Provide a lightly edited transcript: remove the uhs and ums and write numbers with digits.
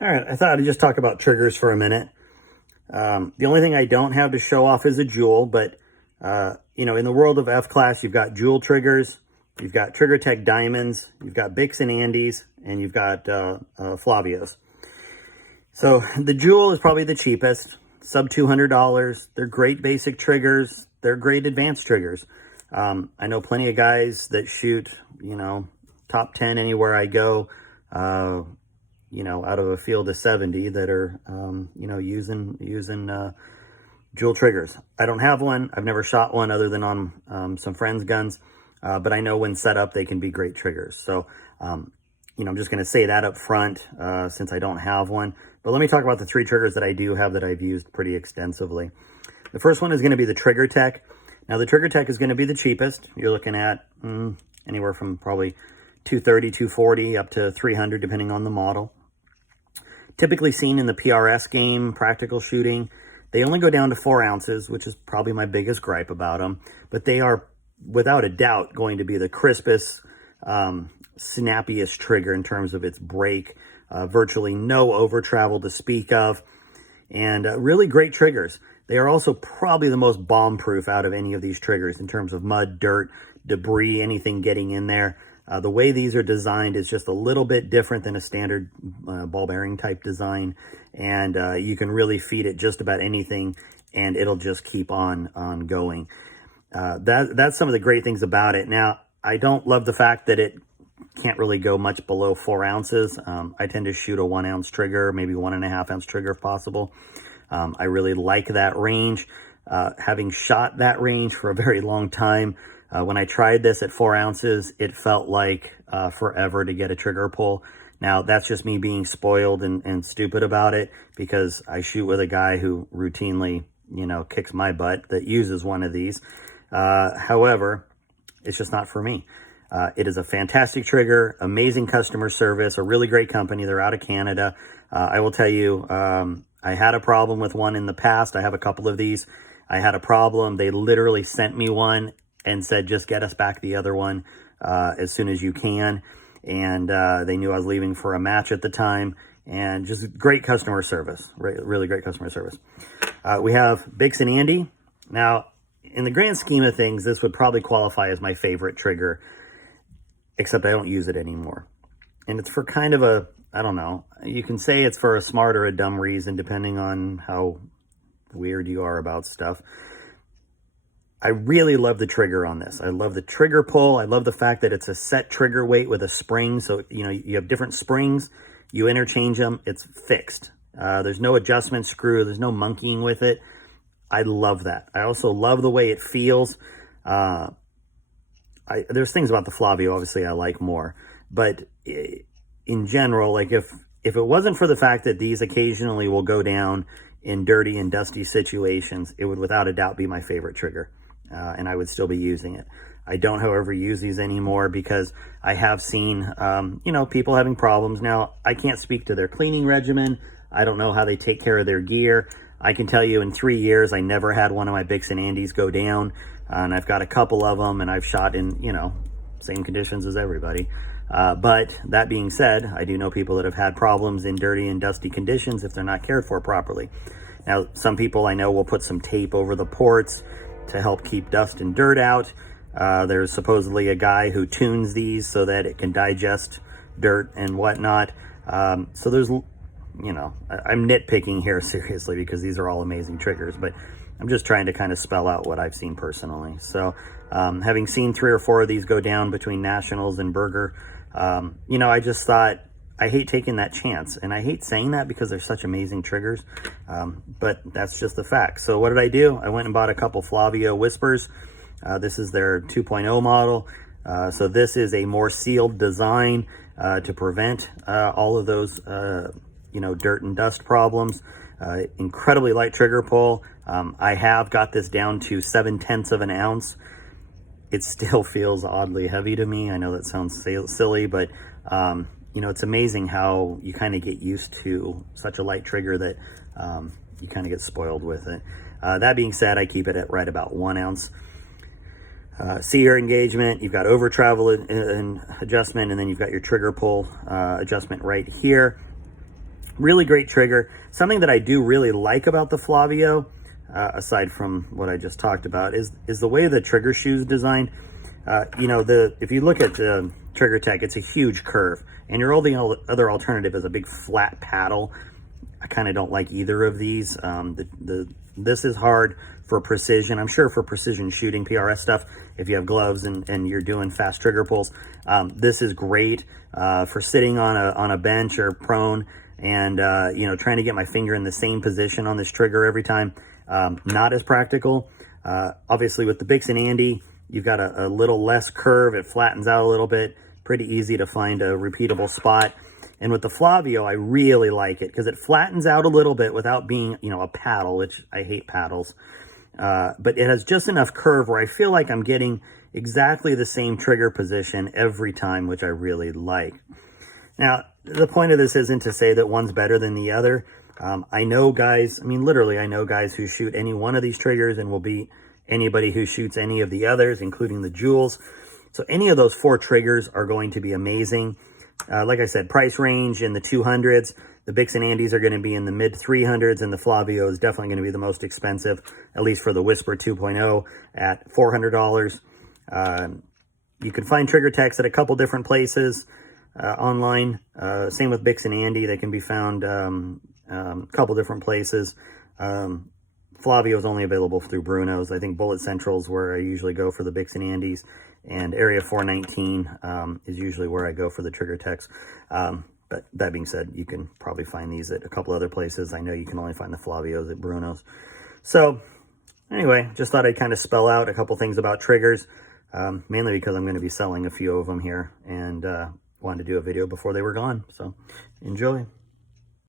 All right, I thought I'd just talk about triggers for a minute. The only thing I don't have to show off is a jewel, but in the world of F-Class, you've got jewel triggers, you've got TriggerTech Diamonds, you've got BixN Andys, and you've got Flavios. So the jewel is probably the cheapest, sub $200. They're great basic triggers. They're great advanced triggers. I know plenty of guys that shoot, top 10 anywhere I go, out of a field of 70 that are, using jewel triggers. I don't have one. I've never shot one other than on some friends' guns, but I know when set up, they can be great triggers. So, I'm just going to say that up front since I don't have one. But let me talk about the three triggers that I do have that I've used pretty extensively. The first one is going to be the TriggerTech. Now, the TriggerTech is going to be the cheapest. You're looking at anywhere from probably $230, $240 up to $300, depending on the model. Typically seen in the PRS game, practical shooting. They only go down to 4 ounces, which is probably my biggest gripe about them. But they are, without a doubt, going to be the crispest, snappiest trigger in terms of its break. Virtually no over travel to speak of. And really great triggers. They are also probably the most bomb-proof out of any of these triggers in terms of mud, dirt, debris, anything getting in there. The way these are designed is just a little bit different than a standard ball bearing type design. And you can really feed it just about anything and it'll just keep on going. That's some of the great things about it. Now, I don't love the fact that it can't really go much below 4 ounces. I tend to shoot a 1 ounce trigger, maybe 1.5 ounce trigger if possible. I really like that range. Having shot that range for a very long time, when I tried this at 4 ounces, it felt like forever to get a trigger pull. Now, that's just me being spoiled and stupid about it because I shoot with a guy who routinely, kicks my butt that uses one of these. However, it's just not for me. It is a fantastic trigger, amazing customer service, a really great company. They're out of Canada. I will tell you, I had a problem with one in the past. I have a couple of these. I had a problem. They literally sent me one and said, just get us back the other one as soon as you can. And they knew I was leaving for a match at the time. And just great customer service, really great customer service. We have BixN Andy. Now, in the grand scheme of things, this would probably qualify as my favorite trigger, except I don't use it anymore. And it's for kind of a, I don't know, you can say it's for a smart or a dumb reason, depending on how weird you are about stuff. I really love the trigger on this. I love the trigger pull. I love the fact that it's a set trigger weight with a spring. So, you have different springs, you interchange them, it's fixed. There's no adjustment screw, there's no monkeying with it. I love that. I also love the way it feels. There's things about the Flavio, obviously, I like more. But in general, like if it wasn't for the fact that these occasionally will go down in dirty and dusty situations, it would without a doubt be my favorite trigger. And I would still be using it. I don't, however, use these anymore because I have seen, people having problems. Now, I can't speak to their cleaning regimen. I don't know how they take care of their gear. I can tell you in 3 years, I never had one of my BixN Andys go down. And I've got a couple of them, and I've shot in, same conditions as everybody. But that being said, I do know people that have had problems in dirty and dusty conditions if they're not cared for properly. Now, some people I know will put some tape over the ports to help keep dust and dirt out. There's supposedly a guy who tunes these so that it can digest dirt and whatnot. So there's, I'm nitpicking here seriously because these are all amazing triggers, but I'm just trying to kind of spell out what I've seen personally. So having seen 3 or 4 of these go down between Nationals and Burger, I just thought, I hate taking that chance. And I hate saying that because they're such amazing triggers, but that's just the fact. So what did I do? I went and bought a couple Flavio Whispers. This is their 2.0 model. So this is a more sealed design to prevent all of those, dirt and dust problems. Incredibly light trigger pull. I have got this down to 0.7 of an ounce. It still feels oddly heavy to me. I know that sounds silly, but it's amazing how you kind of get used to such a light trigger that you kind of get spoiled with it. That being said, I keep it at right about 1 ounce. Sear engagement, you've got over travel and adjustment, and then you've got your trigger pull adjustment right here. Really great trigger. Something that I do really like about the Flavio, aside from what I just talked about, is the way the trigger shoe's designed. You know, if you look at TriggerTech, it's a huge curve, and your only other alternative is a big flat paddle. I kind of don't like either of these. This is hard for precision. I'm sure for precision shooting, PRS stuff, if you have gloves and you're doing fast trigger pulls, this is great for sitting on a bench or prone and, you know, trying to get my finger in the same position on this trigger every time. Not as practical. Obviously with the BixN Andy, you've got a little less curve. It flattens out a little bit. Pretty easy to find a repeatable spot. And with the Flavio, I really like it because it flattens out a little bit without being, you know, a paddle, which I hate paddles. But it has just enough curve where I feel like I'm getting exactly the same trigger position every time, which I really like. Now, the point of this isn't to say that one's better than the other. I know guys, I mean, literally, I know guys who shoot any one of these triggers and will beat anybody who shoots any of the others, including the jewels. So any of those 4 triggers are going to be amazing. Like I said, price range in the 200s. The BixN Andys are going to be in the mid 300s, and the Flavio is definitely going to be the most expensive, at least for the Whisper 2.0 at $400. You can find TriggerTechs at a couple different places online. Same with BixN Andy. They can be found a couple different places. Flavio is only available through Bruno's. I think Bullet Central's where I usually go for the BixN Andys, and Area 419 is usually where I go for the TriggerTechs. But that being said, you can probably find these at a couple other places. I know you can only find the Flavios at Bruno's. So anyway, just thought I'd kind of spell out a couple things about triggers, mainly because I'm going to be selling a few of them here, and wanted to do a video before they were gone. So enjoy.